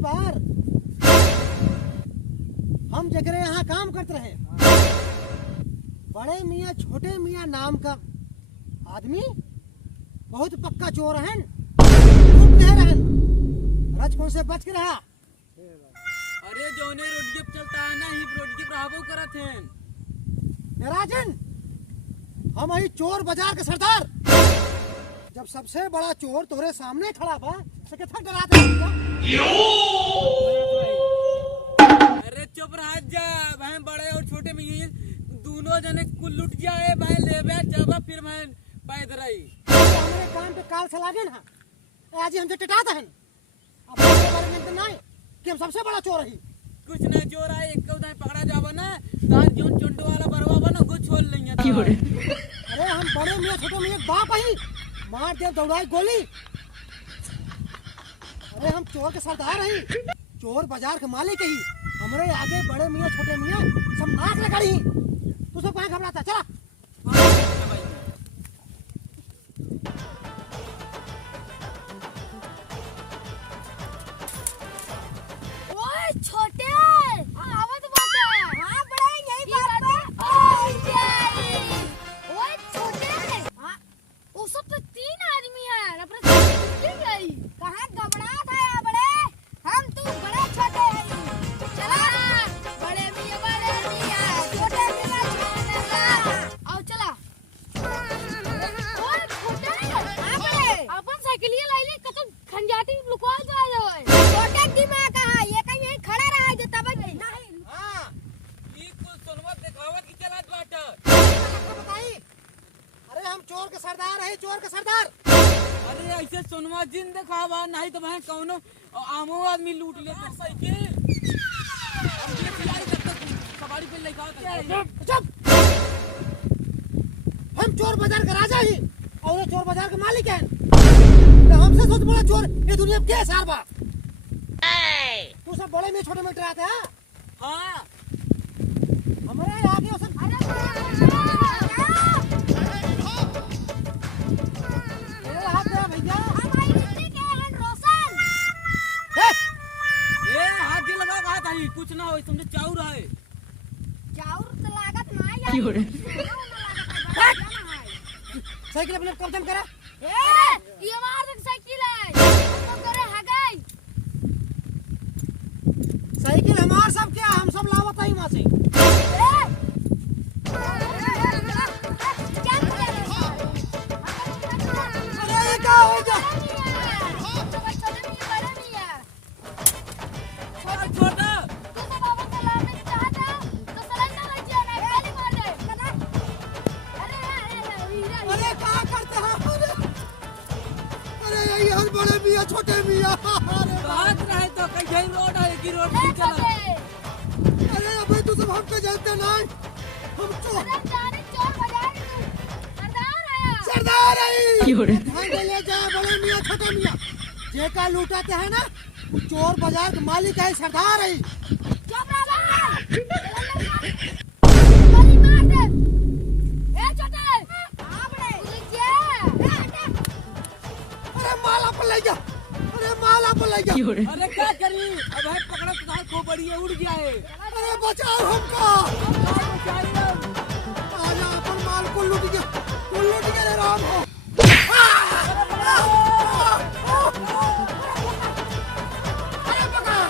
बार हम जगरे यहाँ काम करते रहे। बड़े मियाँ छोटे मियाँ नाम का आदमी बहुत पक्का चोर रहन, रजपुर से बच के रहा। अरे जोने रोड चलता है ना, ही रोड के बराबर करत हैं। राजन, हम ही चोर बाजार के सरदार। जब सबसे बड़ा चोर तोरे सामने खड़ा बा, सके थक डराते अरे चुप रह जा, बहन बड़े और छोटे में दोनों जने कुल लुट जाए, बहन ले बैठ जाबा फिर मैं पैद रही। हमारे काम पे काल से लागे ना, आज ही हमसे टटाता है। अब बारे में नहीं कि हम सबसे बड़ा चोर है। कुछ ना चोर आए, एक उधर पकड़ा जावा ना, दांत जोन चुंडो वाला बरवा ना कुछ छोड़ लेंगे। अरे हम बड़े मियाँ छोटे मियाँ बाप ही मार दे दौड़ाई गोली। अरे हम चोर के सरदार हैं, चोर बाजार के मालिक ही। हमारे आगे बड़े मियाँ छोटे मियाँ सब नाक लगाड़ी। तू सब कहाँ घबराता? चला छोटे आवत बात है। हां बड़े यही बात है। ओए छोटे हां वो सब तो तीन आदमी है, अपने ठीक है। कहां घबरात है बड़े? हम तू बड़े छोटे हैं। चला बड़े मियां छोटे मियां आओ चला। ओए छोटे हां बड़े अपन साइकिल लाई ले, कतो खंजाटी लुका जाए। छोटे दिमाग कहां ये कहीं खड़ा रहा जो तब नहीं। हां ये कुछ सुनवा दिखावत की चलत बाटा। बताई। अरे हम चोर के सरदार है, चोर के सरदार। अरे ऐसे सुनवा जिन दिखावा नहीं तो मैं कौनो आमो आदमी लूट ले तो साइकिल। हम ये तैयारी करते सवारी पे लेके चुप। हम चोर बाजार का राजा ही और चोर बाजार के मालिक हैं। तो हमसे सोच बड़ा चोर ये दुनिया में क्या सार बा? तू सब बड़े में छोटे में डराते हैं। हाँ हमारे आगे सब कुछ ना हो, समझे चाउर है। चाउर तो लागत नहीं है। साइकिल अपने कब्जा में करा। ये हमार साइकिल है, तो करे हगाई। साइकिल हमार सब क्या, हम सब लावत आई वहां से। अरे क्या हो गया? छोटा अरे क्या करते हैं? अरे यही हर बड़े मियाँ छोटे मियाँ। बात रहे तो कहीं रोड है कि रोड नहीं चला। अरे अबे तू सब हमको जानते नहीं, हम चोर सरदार है। ले जा बड़े मियाँ छोटे मियाँ, जेका लूटाते हैं ना वो चोर बाजार के मालिक है, सरदार है। अरे माला पर ले जा, अरे माला पर ले जा। अरे क्या करी अब है, पकड़ा तो खो बड़ी है, उड़ गया है। अरे बचाओ हमको। आजा अपन माल को लूट गया रे राम हो। अरे पकड़,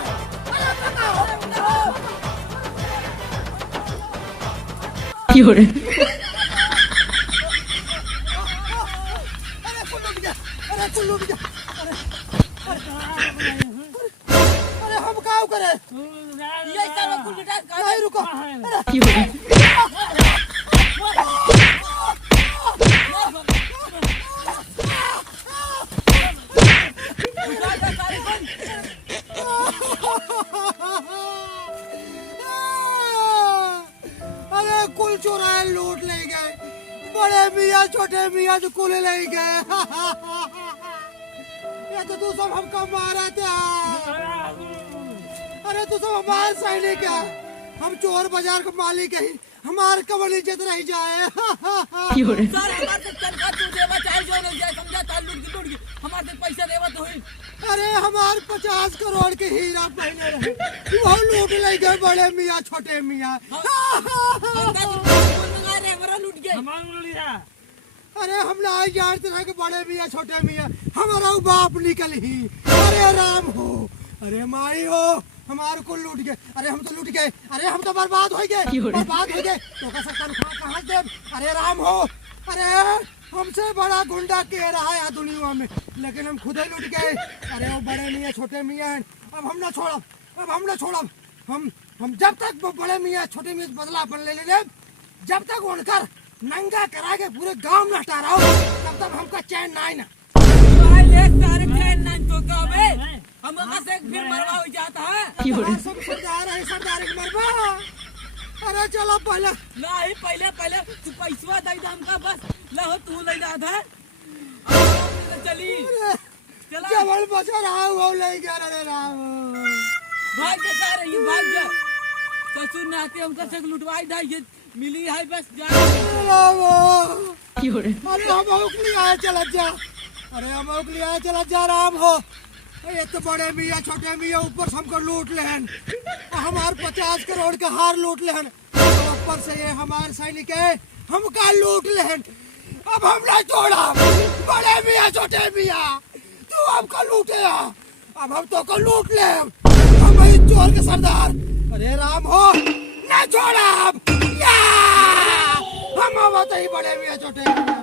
अरे पकड़। अरे कुल लूट गया। अरे हम क्या करे? ये सब कुल नहीं अरे कुल चुराए लूट ले गए, बड़े मियाँ छोटे मियाँ तो कुल ले गए। ये तो तू सब हमको मारा था। अरे तू सब हमारे सैनिक है, हम चोर बाजार के मालिक है, हमारे कमर इज्जत रह जाए। सर हमारे से तनख्वाह तू देवा चाहे जो नहीं जाए, समझा था लूट गई हमारे से पैसा देवा तो हुई। अरे हमारे 50 करोड़ के हीरा पहने रहे, वो लूट ले गए बड़े मियाँ छोटे मियाँ। लूट गए। अरे हम ना जानते रहे कि बड़े मियाँ छोटे मियाँ हमारा बाप निकल ही। अरे राम हो, अरे माई हो, हमारे को लूट गए। अरे हम तो लूट गए, अरे हम तो बर्बाद हो गए, बर्बाद हो गए। तो कैसा तनख्वाह कहाँ दे? अरे राम हो, अरे हमसे बड़ा गुंडा के रहा है दुनिया में, लेकिन हम खुद ही लूट गए। अरे वो बड़े मियाँ छोटे मियाँ अब हम ना छोड़ा, अब हम ना छोड़ा। हम जब तक वो बड़े मियाँ छोटे मियाँ बदलापन ले ले, जब तक उनकर नंगा करा के पूरे गांव में हटा रहा हूँ, तब तक हमका चैन ना ना। सारे चैन ना तो कबे हम से फिर मरवा हो जाता है। सब सरदार है, सरदार के मरवा। अरे चलो पहले नहीं, पहले तू पैसा दे हमका, बस लो तू ले जा था। चली चला जबल बचा रहा वो ले गया। अरे राम भाग जा सारे, ये भाग जा। ससुर नाते हमका से लुटवाई दा, ये मिली है बस जा। अरे हम औकली आए चला जा, अरे हम औकली आए चला जा। राम हो, ये तो बड़े मियाँ छोटे मियाँ ऊपर से हमको लूट लेहन, हमारे 50 करोड़ का हार लूट लेहन, ऊपर से ये हमारे सैनिक है हमका लूट लेहन। अब हम ना छोड़ा बड़े मियाँ छोटे मियाँ, तू हमको लूटे, अब हम तो को लूट ले, हम ही चोर के सरदार। अरे राम हो, ना छोड़ा अब, हम आवाज ही बड़े मियाँ छोटे मियाँ।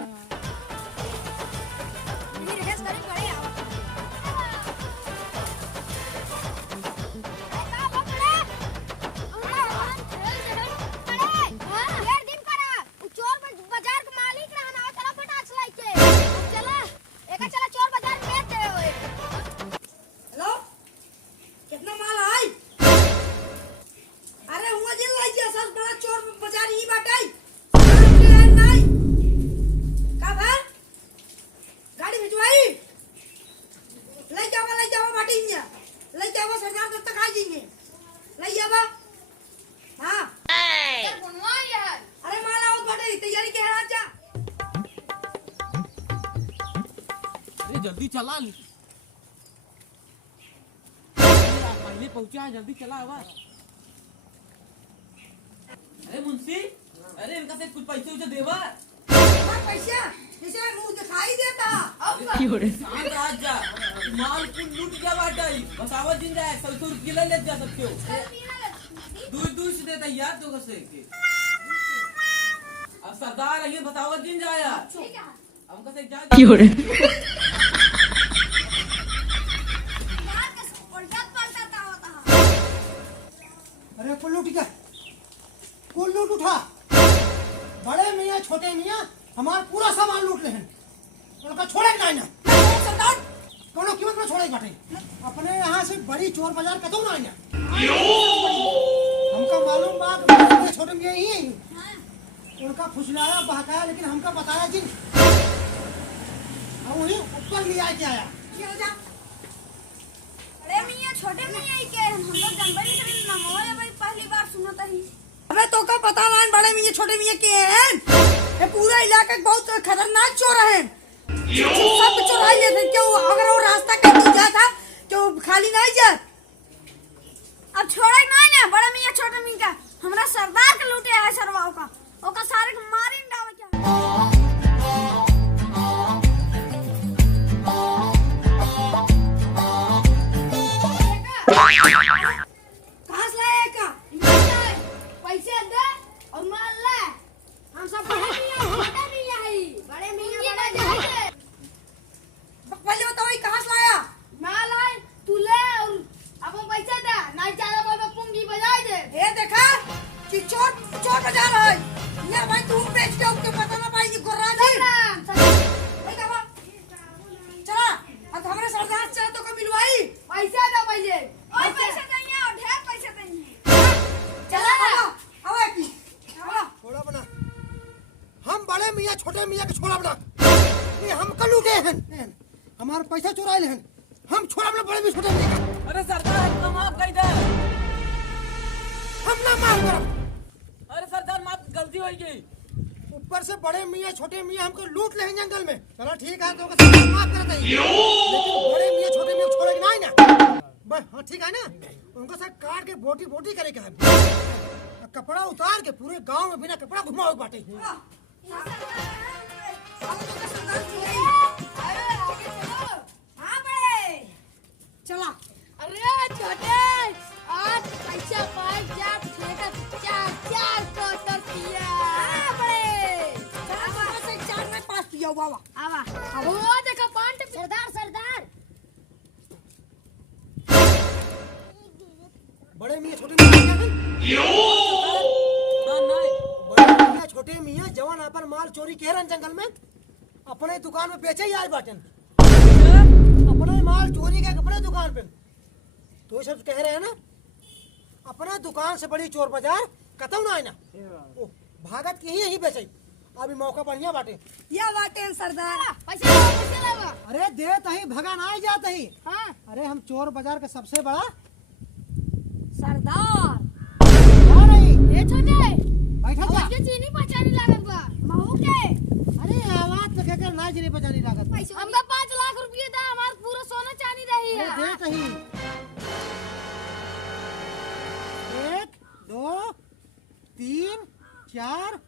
जल्दी चला, पहले पहुंचा, जल्दी चला आवा। अरे मुंशी, अरे इनका से कुछ पैसे उसे देवा। पैसा जैसे मुंह दिखाई देता। आज जा माल को लूट गया बाटा, बतावा दिन जाए 100 रुपया ले जा सकते हो। दूर से देता यार तो कैसे अब सरदार है, बतावा दिन जाया हम कैसे जा। अरे कुल लूट गया, कुल लूट उठा, बड़े मियाँ छोटे मियाँ हमारा पूरा सामान लूट ले हैं, उनका छोड़ेगा ना सरदार, कोनो कीमत में छोड़ेगा बाटे। अपने यहाँ से बड़ी चोर बाजार कतौ ना आना, हमका मालूम बात बड़े छोटे मियाँ ही है, उनका फुसलाया बहकाया, लेकिन हमका बताया कि हम वही ऊपर ले आके आया। अरे मियाँ छोटे मियाँ के हम लोग जनवरी से नमो है भाई, पहली बार सुना था ही। अबे तो का पता ना बड़े मियाँ छोटे मियाँ के हैं, ये पूरा इलाका बहुत खतरनाक चोर है, सब चोराई लेते। क्यों अगर वो रास्ता कट जा था तो खाली नहीं जा। अब छोड़े ना बड़े मियाँ छोटे मियाँ का, हमारा सरदार के लूटे है सरवाओ का, ओका सारे को मारी डाल क्या। कहाँ से लाया का? पैसे दे और माल ले, हम सब बड़े मियाँ छोटे मियाँ है, बड़े मियाँ बड़े मियाँ। पहले बताओ ये कहाँ से लाया? माल है तू ले और अब पैसे दे, नहीं ज्यादा कोई पूंगी बजाई दे। ये देखा कि चोर मियाँ छोटे मियाँ के छोड़ा बना ये हमका लूटे हैं हमारे पैसा चुरा ले हैं हम छोड़ा बना बड़े भी छोटे मियाँ का अरे सरदार हमको माफ कर दे। हम ना माफ करो अरे सरदार माफ गलती हो गई। ऊपर से बड़े मियाँ छोटे मियाँ हमको लूट ले हैं जंगल में चलो ठीक है तो सरकार माफ कर देंगे लेकिन बड़े मियाँ छोटे मियाँ छोड़ेंगे नहीं ना बस हाँ ठीक है ना उनको सब काट के बोटी बोटी करेगा हम कपड़ा उतार के पूरे गांव में बिना कपड़ा घुमाओ बाटे चला अरे छोटे आज पैसा पाई जा ठेका चार चार कोटर किया बड़े चार में 5 पिया बाबा आवा वो देखो पांच सरदार सरदार बड़े मियाँ छोटे मियाँ क्या हैं? नहीं बड़े मियाँ छोटे मियाँ जवान अपन माल चोरी कह रहे हैं जंगल में अपने दुकान में बेचे ही आए बाटन अपने माल चोरी के अपने दुकान पे तो सब कह रहे हैं ना अपने दुकान से बड़ी चोर बाजार कतौ ना है ना ओ, भागत की ही बेचे अभी मौका बढ़िया बाटे या बाटे सरदार पैसा लावा अरे दे तही भगा ना ही जात ही हां अरे हम चोर बाजार का सबसे बड़ा सरदार आ रही ए छोटे बैठा जा ये चीनी पहचानी लागत बा महू के अरे आवाज तो कहकर ना जिनी बजानी लागत हमका 5 लाख रुपया था हमार पूरा सोना चांदी रही है अरे दे तही 1 2 3 4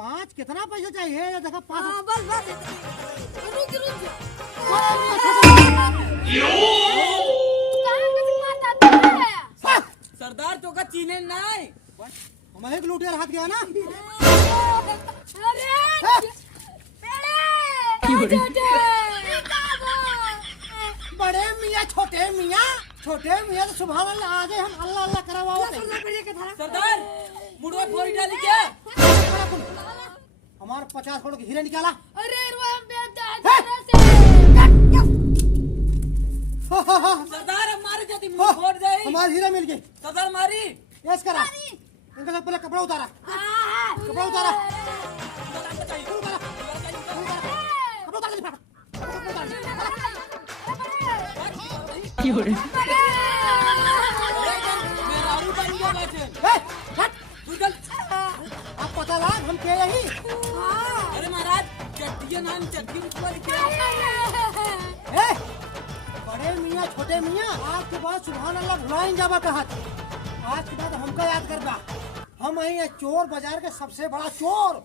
5 कितना पैसा चाहिए ये देखो 5 हाँ बस बस रुक रुक सरदार तो का चीने नहीं हमारे एक लूटिया हाथ गया ना अरे बड़े मियाँ छोटे मियाँ तो सुबह अल्लाह आगे हम अल्लाह अल्लाह करवाओ सरदार मुड़वा फोड़ी डाली क्या? हमारे 50 करोड़ की हीरे निकाला अरे हम सरदार हम मारे जाती मुझे फोड़ दे। हमारी हीरे मिल गई सरदार मारी यस करा इनका सब पहले कपड़ा उतारा कपड़ा उतारा मेरा आरू बन गया बच्चे तू चल। आप पता लाग हम के यही अरे महाराज चट्टिया नाम चट्टी ऊपर क्या? बड़े मियाँ छोटे मियाँ आज के बाद सुभान अल्लाह भुलाइन जावा कहा आज के बाद हमका याद करबा हम आई है चोर बाजार के सबसे बड़ा चोर